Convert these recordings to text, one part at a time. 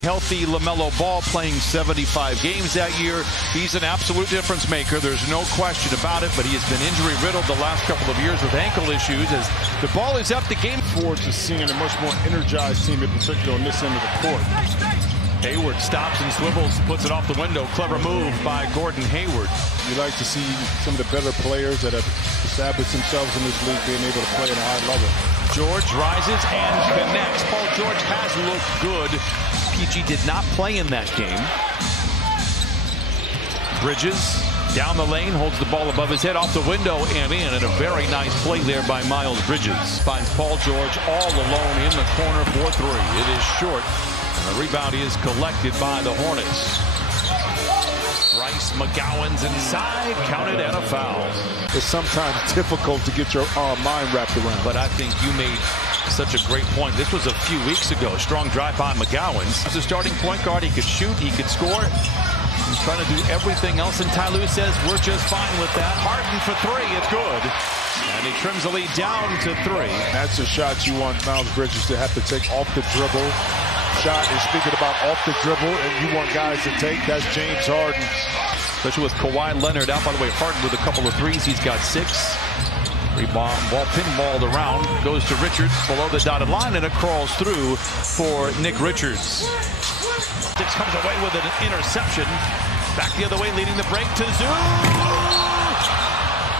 Healthy LaMelo Ball playing 75 games that year. He's an absolute difference maker. There's no question about it, but he has been injury riddled the last couple of years with ankle issues. As the ball is up, the game forward to seeing a much more energized team, in particular on this end of the court. Hayward stops and swivels, puts it off the window. Clever move by Gordon Hayward. You like to see some of the better players that have established themselves in this league being able to play at a high level. George rises and connects. Paul George has looked good. PG did not play in that game. Bridges down the lane, holds the ball above his head, off the window and in. And a very nice play there by Miles Bridges. Finds Paul George all alone in the corner for three. It is short. And the rebound is collected by the Hornets. Bryce McGowan's inside, counted and a foul. It's sometimes difficult to get your mind wrapped around. But I think you made such a great point. This was a few weeks ago. Strong drive by McGowan's. As a starting point guard, he could shoot, he could score. He's trying to do everything else, and Ty Lue says we're just fine with that. Harden for three, it's good. And he trims the lead down to three. That's a shot you want Miles Bridges to have to take off the dribble. Shot is speaking about off the dribble, and you want guys to take. That's James Harden. Especially with Kawhi Leonard out. By the way, Harden with a couple of threes. He's got 6. Rebound, ball pinballed around, goes to Richards below the dotted line, and it crawls through for Nick Richards. Six comes away with an interception. Back the other way, leading the break to Zoo.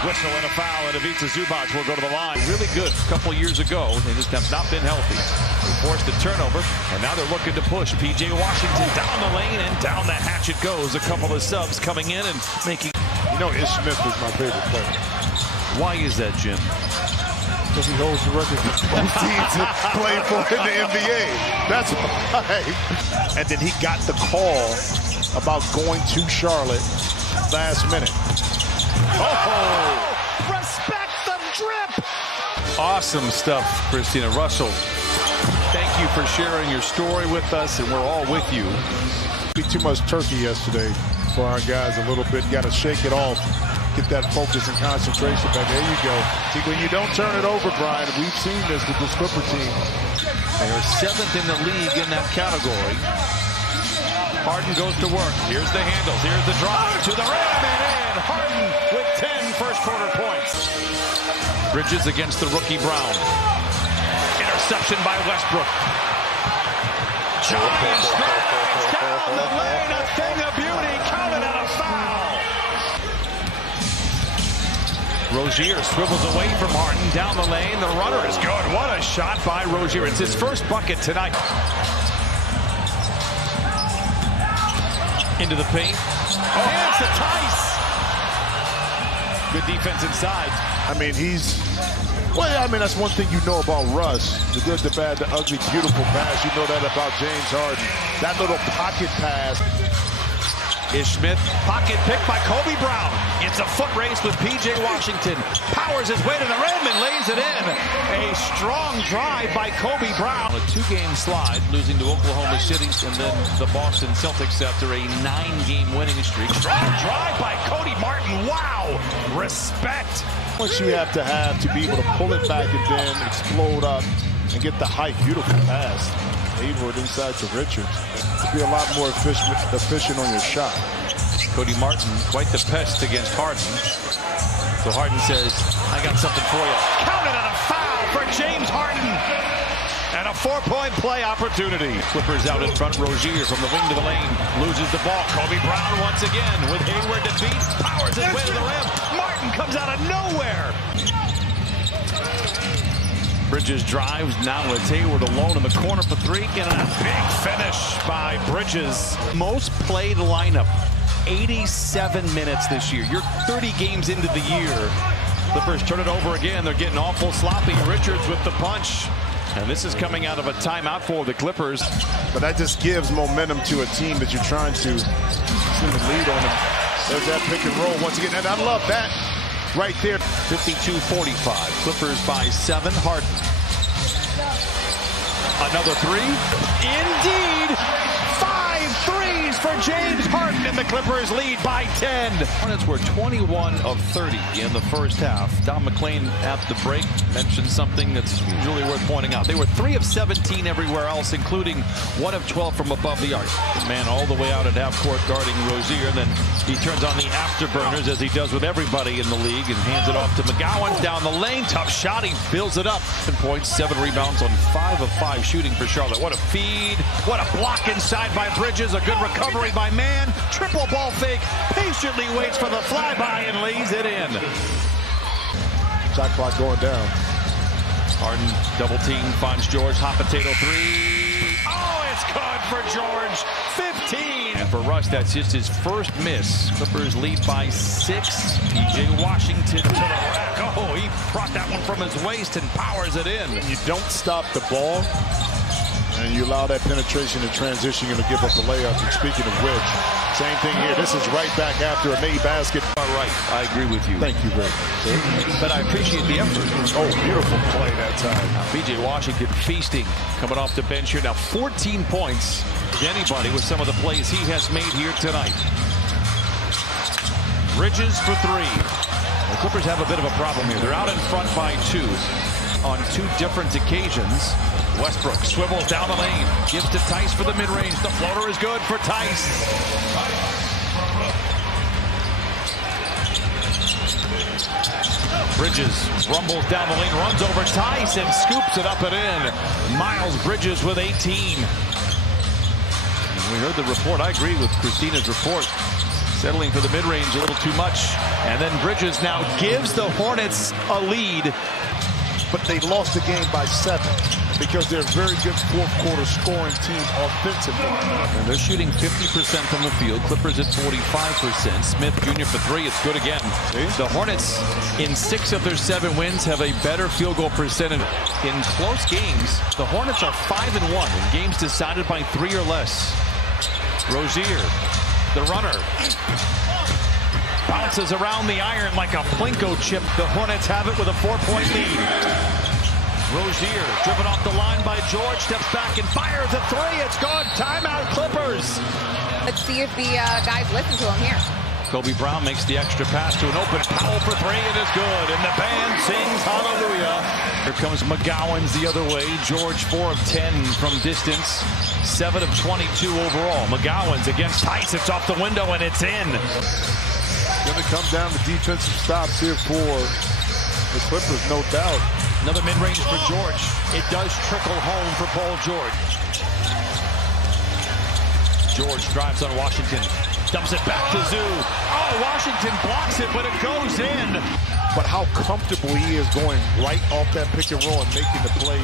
Whistle and a foul, and Ivica Zubac will go to the line. Really good a couple years ago. They just have not been healthy. They forced a turnover, and now they're looking to push. P.J. Washington down the lane, and down the hatch it goes. A couple of subs coming in and making... You know, Ish Smith is my favorite player. Why is that, Jim? Because he holds the record for both teams to play for in the NBA. That's why. And then he got the call about going to Charlotte last minute. Oh! Respect the drip! Awesome stuff, Christina Russell. Thank you for sharing your story with us, and we're all with you. Be too much turkey yesterday for our guys a little bit. Got to shake it off. Get that focus and concentration back. There you go. See, when you don't turn it over, Brian, we've seen this with this Clipper team. They're 7th in the league in that category. Harden goes to work. Here's the handles. Here's the drive to the rim and in. Harden with 10 first quarter points. Bridges against the rookie Brown. Interception by Westbrook. Giant strides down the lane. A thing of beauty. Counted and a foul. Rozier swivels away from Harden down the lane. The runner is good. What a shot by Rozier. It's his first bucket tonight. Into the paint. Hands to Tice. Good defense inside. I mean, that's one thing you know about Russ. The good, the bad, the ugly, beautiful pass. You know that about James Harden. That little pocket pass. Ish Smith, pocket pick by Kobe Brown. It's a foot race with P.J. Washington. Powers his way to the rim and lays it in. A strong drive by Kobe Brown. A 2-game slide, losing to Oklahoma City and then the Boston Celtics after a 9-game winning streak. Strong drive by Cody Martin. Wow! Respect. What you have to be able to pull it back and then explode up and get the height. Beautiful pass. Hayward inside to Richards. To be a lot more efficient on your shot. Cody Martin, quite the pest against Harden. So Harden says, I got something for you. Counted on a foul for James Harden. And a 4-point play opportunity. Clippers out in front. Rozier from the wing to the lane. Loses the ball. Kobe Brown once again with Hayward to beat. Powers his way to the rim. Martin comes out of nowhere. Bridges drives. Now it's Hayward alone in the corner for 3. And a big finish by Bridges. Most played lineup. 87 minutes this year. You're 30 games into the year. Clippers turn it over again. They're getting awful sloppy. Richards with the punch. And this is coming out of a timeout for the Clippers. But that just gives momentum to a team that you're trying to lead on them. There's that pick and roll once again. And I love that right there. 52-45. Clippers by 7. Harden. Another 3. Indeed. 5 threes for James Harden in the Clippers lead by 10. Hornets were 21 of 30 in the first half. Don McClain at the break mentioned something that's usually worth pointing out. They were 3 of 17 everywhere else, including 1 of 12 from above the arc. The man all the way out at half court guarding Rozier. Then he turns on the afterburners, as he does with everybody in the league, and hands it off to McGowan down the lane. Tough shot. He builds it up. 10 points, 7 rebounds on 5 of 5 shooting for Charlotte. What a feed. What a block inside by Bridges. A good recovery by Mann. Triple ball fake. Patiently waits for the flyby and lays it in. Shot clock going down. Harden double team, finds George. Hot potato three. Oh, it's good for George. 15. And for Russ, that's just his first miss. Clippers lead by 6. PJ Washington to the rack. Oh, he brought that one from his waist and powers it in. You don't stop the ball, and you allow that penetration and transition, you're going to give up the layup. And speaking of which, same thing here. This is right back after a made basket. All right, I agree with you. Thank you very much. But I appreciate the effort. Oh, beautiful play that time. PJ Washington feasting, coming off the bench here. Now 14 points. Anybody with some of the plays he has made here tonight. Bridges for 3. The Clippers have a bit of a problem here. They're out in front by 2 on 2 different occasions. Westbrook swivels down the lane, gives to Tice for the mid-range. The floater is good for Tice. Bridges rumbles down the lane, runs over Tice and scoops it up and in. Miles Bridges with 18. We heard the report. I agree with Christina's report. Settling for the mid-range a little too much. And then Bridges now gives the Hornets a lead. But they lost the game by 7 because they're a very good fourth quarter scoring team offensively. And they're shooting 50% from the field. Clippers at 45%. Smith Jr. for 3. It's good again. The Hornets, in 6 of their 7 wins, have a better field goal percentage. In close games, the Hornets are 5-1 in games decided by 3 or less. Rozier, the runner, bounces around the iron like a Plinko chip. The Hornets have it with a 4-point lead. Rozier driven off the line by George, steps back and fires a 3. It's gone. Timeout, Clippers. Let's see if the guys listen to him here. Kobe Brown makes the extra pass to an open Powell for 3. It is good. And the band sings hallelujah. Here comes McGowan's the other way. George 4 of 10 from distance. 7 of 22 overall. McGowan's against Tice. It's off the window and it's in. Going to come down to defensive stops here for the Clippers, no doubt. Another mid-range for George. It does trickle home for Paul George. George drives on Washington. Dumps it back to Zoo. Oh, Washington blocks it, but it goes in. But how comfortable he is going right off that pick and roll and making the play.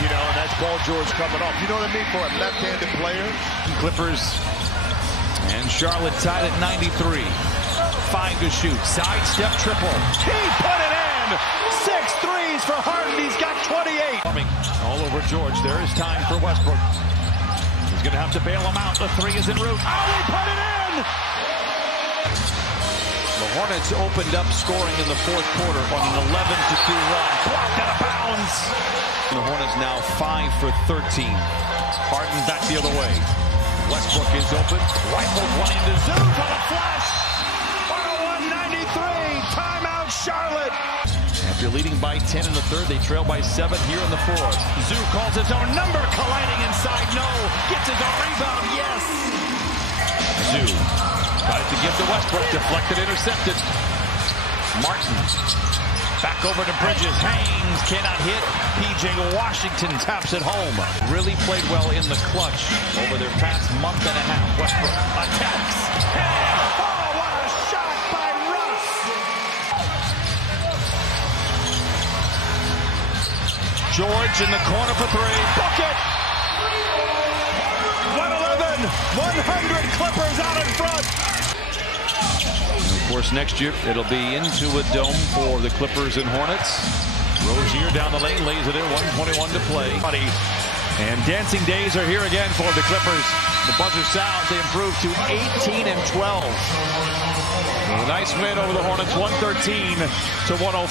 You know, and that's Paul George coming off. You know what I mean? For a left-handed player. Clippers and Charlotte tied at 93. 5 to shoot. Sidestep triple. He put it in. 6 threes for Harden. He's got 28. Coming all over George. There is time for Westbrook. He's going to have to bail him out. The 3 is en route. Oh, they put it in! The Hornets opened up scoring in the fourth quarter on an 11-2 run. Blocked out of bounds. The Hornets now 5 for 13. Harden back the other way. Westbrook is open. Rifled one into Zoo for the flush. 101-93. Timeout, Charlotte. After leading by 10 in the third, they trail by 7 here in the fourth. Zoo calls his own number, colliding inside. No. Gets his own rebound. Yes. Zoo tries to give to Westbrook. Deflected, intercepted. Martin back over to Bridges. Hangs, cannot hit. PJ Washington taps it home. Really played well in the clutch over their past month and a half. Westbrook attacks. And, oh, what a shot by Russ. George in the corner for 3. Bucket! 111, 100 Clippers out in front. And of course, next year it'll be into a dome for the Clippers and Hornets. Rozier down the lane, lays it in. 1:21 to play. And dancing days are here again for the Clippers. The buzzer sounds. They improve to 18-12. A nice win over the Hornets, 113 to 104.